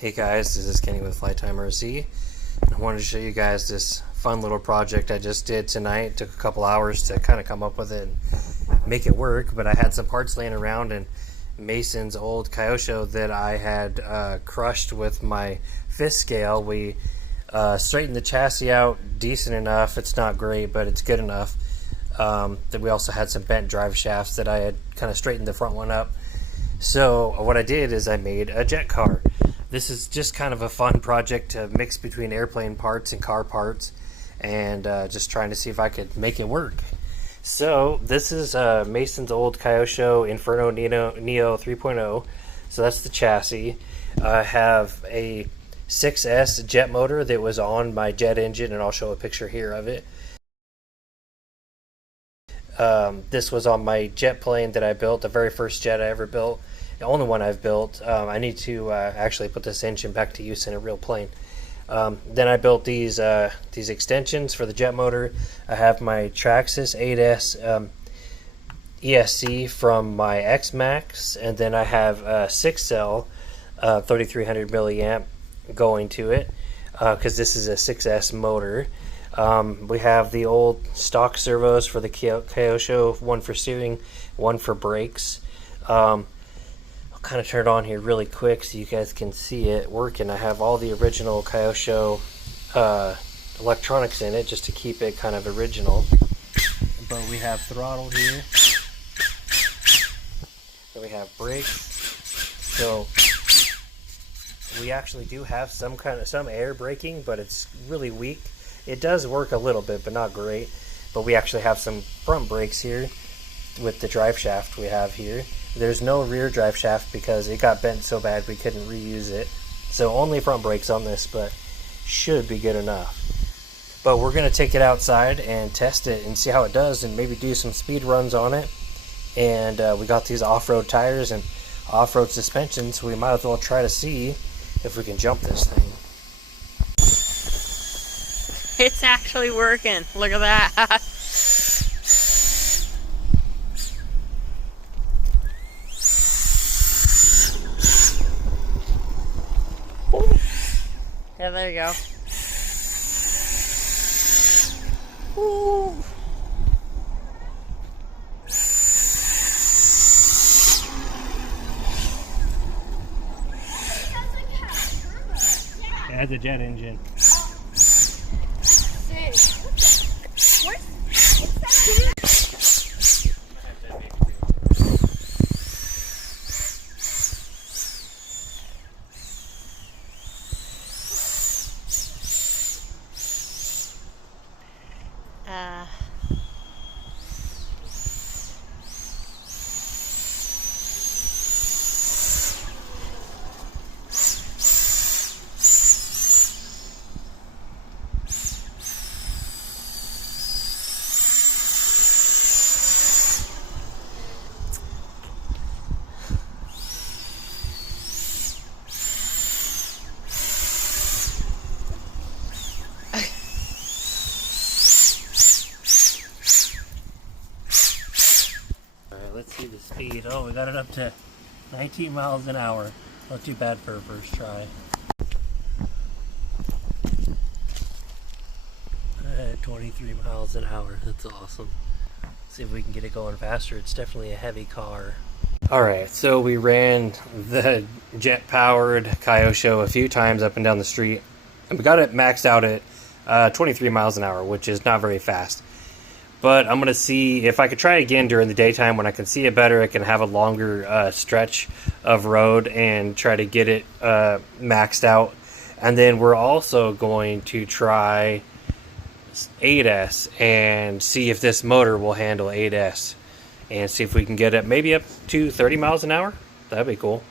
Hey guys, this is Kenny with Flytime RC, and I wanted to show you guys this fun little project I just did tonight. It took a couple hours to kind of come up with it and make it work, but I had some parts laying around and Mason's old Kyosho that I had crushed with my fist scale. We straightened the chassis out decent enough. It's not great, but it's good enough. Then we also had some bent drive shafts that I had kind of straightened the front one up. So what I did is I made a jet car. This is just kind of a fun project to mix between airplane parts and car parts, and just trying to see if I could make it work. So this is Mason's old Kyosho Inferno Neo 3.0. So that's the chassis. I have a 6S jet motor that was on my jet engine, and I'll show a picture here of it. This was on my jet plane that I built, the very first jet I ever built, the only one I've built. I need to actually put this engine back to use in a real plane. Then I built these extensions for the jet motor. I have my Traxxas 8S ESC from my X-Max, and then I have a 6-cell 3300 milliamp going to it because this is a 6S motor. We have the old stock servos for the Kyosho, one for steering, one for brakes. I'll kind of turn it on here really quick so you guys can see it working. I have all the original Kyosho electronics in it just to keep it kind of original. But we have throttle here. Then we have brakes. So we actually do have some air braking, but it's really weak. It does work a little bit, but not great. But we actually have some front brakes here with the drive shaft we have here. There's no rear drive shaft because it got bent so bad we couldn't reuse it. So only front brakes on this, but should be good enough. But we're going to take it outside and test it and see how it does and maybe do some speed runs on it. And we got these off-road tires and off-road suspension, so we might as well try to see if we can jump this thing. It's actually working. Look at that. Yeah, there you go. Ooh. It has a jet engine. Let's see the speed. Oh, we got it up to 19 miles an hour. Not too bad for a first try. 23 miles an hour. That's awesome. See if we can get it going faster. It's definitely a heavy car. Alright, so we ran the jet-powered Kyosho a few times up and down the street, and we got it maxed out at 23 miles an hour, which is not very fast. But I'm going to see if I could try again during the daytime when I can see it better. I can have a longer stretch of road and try to get it maxed out. And then we're also going to try 8S and see if this motor will handle 8S. And see if we can get it maybe up to 30 miles an hour. That'd be cool.